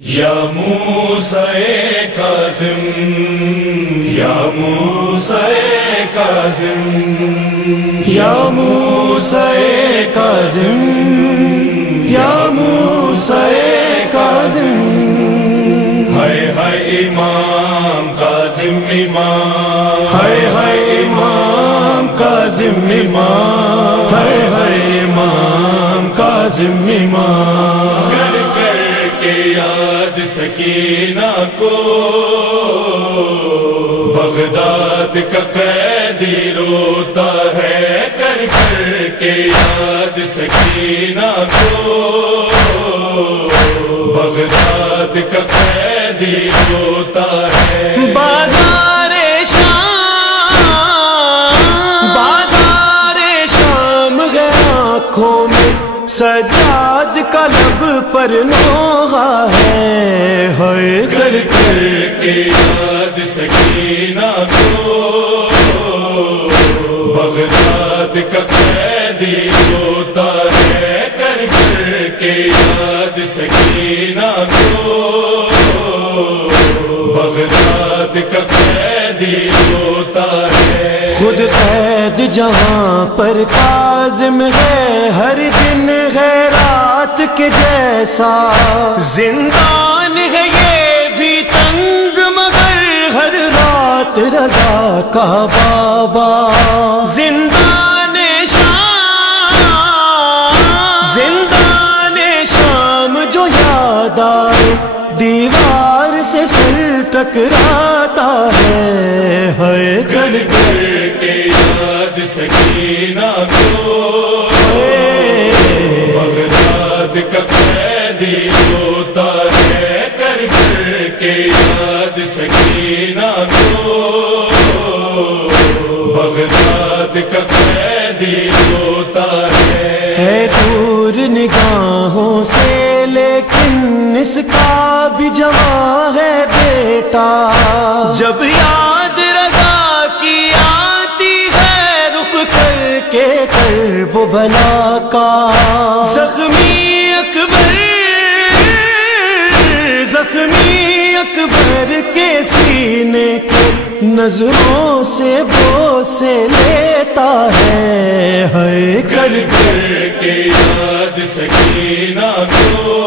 یا موسیٰ کاظم یا موسیٰ کاظم یا موسیٰ کاظم یا موسیٰ کاظم ہائے ہائے امام کاظم امام ہائے ہائے امام کاظم امام ہائے ہائے امام کاظم امام کر کر کے یاد سکینہ کو بغداد کا قیدی روتا ہے کر کر کے یاد سکینہ کو بغداد کا قیدی روتا ہے بازار شام ہے آنکھوں میں سجاد کا لب پر نوحہ ہے ہائے کر کر کے یاد سکینہ کو بغداد کا قیدی روتا ہے کر کر کے یاد سکینہ کو بغداد کا قیدی روتا ہے خود قید جہاں پر کاظم ہے ہر دن ہے رات کے جیسا زندان ہے یہ بھی تنگ مگر ہر رات رضا کا بابا زندان شام جو یاد آئے دیوار سے سر ٹکراتا ہے ہائے کر کر کے یاد سکینہ کو بغداد کا قیدی روتا ہے کر کر کے یاد سکینہ کو بغداد کا قیدی روتا ہے دور نگاہوں سے لیکن اس کا بھی جوان ہے بیٹا جب یاد رضا کی آتی ہے رخ کر کے کرب و بلا کا زخمی اکبر کے سینے کے نظروں سے بوسے لیتا ہے ہائے کر کر کے یاد سکینہ کو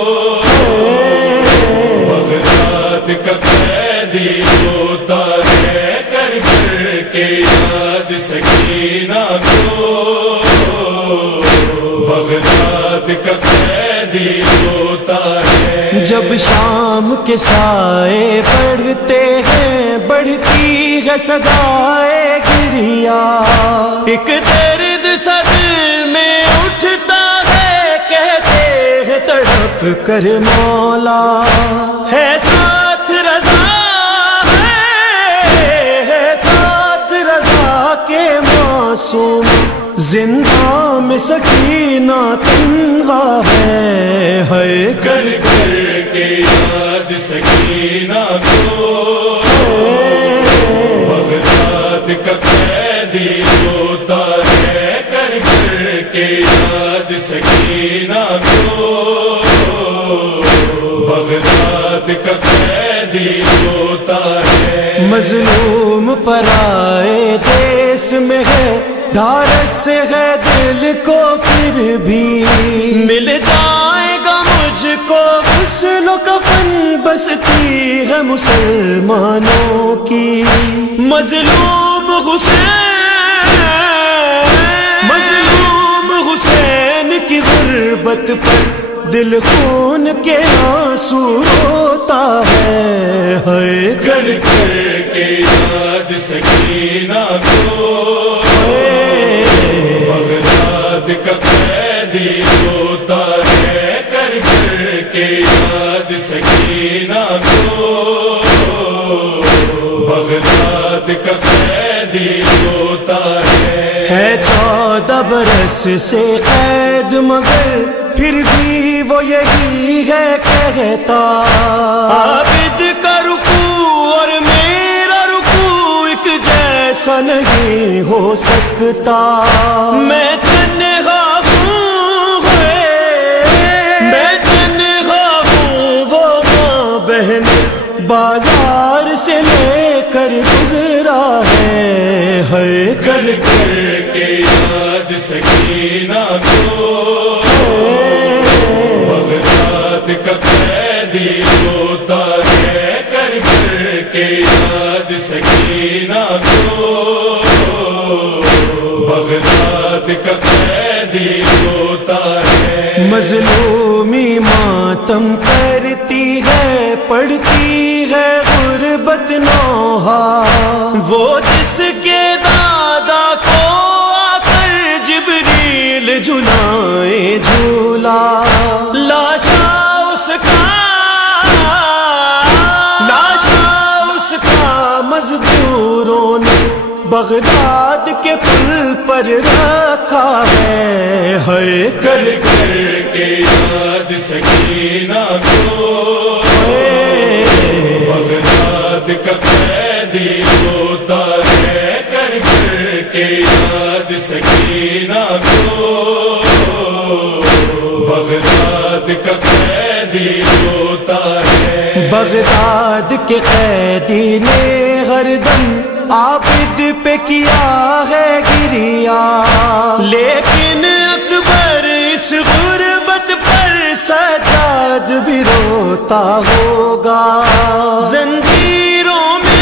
بغداد کا قیدی روتا ہے کر کر کے یاد سکینہ کو بغداد کا قیدی روتا ہے جب شام کے سائے بڑھتے ہیں بڑھتی ہے صدائے گریا ایک درد صدر میں اٹھتا ہے کہتے ہیں تڑپ کر مولا ہے ساتھ رضا ہے ساتھ رضا کے معصوم زندہ میں سکینہ تنہا ہے ہائے کر کر کے یاد سکینہ کو بغداد کا قیدی روتا ہے کر کر کے یاد سکینہ کو بغداد کا قیدی روتا ہے مظلوم پرائے دیس میں ہے دھارس ہے دل کو پھر بھی مل جائے گا مجھ کو غسل و کفن بستی ہے مسلمانوں کی مظلوم حسین کی غربت پر دل خون کے آنسو روتا ہے ہائے کر کر کے یاد سکینہ کو بغداد کا قیدی روتا ہے کر کر کے یاد سکینہ کو بغداد کا قیدی روتا ہے 14 برس سے قید مگر پھر بھی وہ یہی ہے کہتا عابد کا رکوع اور میرا رکوع ایک جیسا نہیں ہو سکتا میں تنہا ہوں بازار سے لے کر گزرا ہے کر کر کے یاد سکینہ کو بغداد کا قیدی ہوتا ہے کر کر کے یاد سکینہ کو بغداد کا قیدی ہوتا ہے مظلومی ماتم کرتی ہے پڑتی ہے غربت نوحہ وہ جس کے دادا کو آ کر جبریل جھلائے جھولا لاشا اس کا مزدوروں نے بغداد کے پل پر رکھا ہے کر کر کے یاد سکینہ کو بغداد کا قیدی ہوتا ہے کر کر کے یاد سکینہ کو بغداد کا قیدی ہوتا ہے بغداد کے قیدی نے گردن عابد پہ کیا ہے گریا لیکن اکبر اس غربت پر سجاد بھی روتا ہوگا زنجیروں میں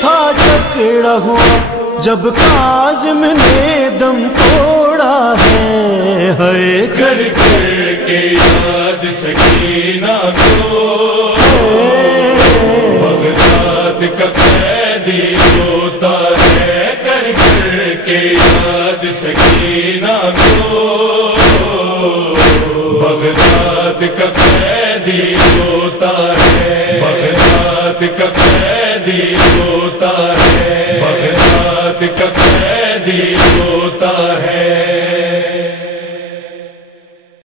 تھا جکڑا ہوا جب کاظم نے دم توڑا ہے کر کر کے یاد سکینہ کو بغداد کا قیدی ہوتا ہے کر کر کے یاد سکینہ کو بغداد کا قیدی ہوتا ہے بغداد کا قیدی ہوتا ہے بغداد کا قیدی ہوتا ہے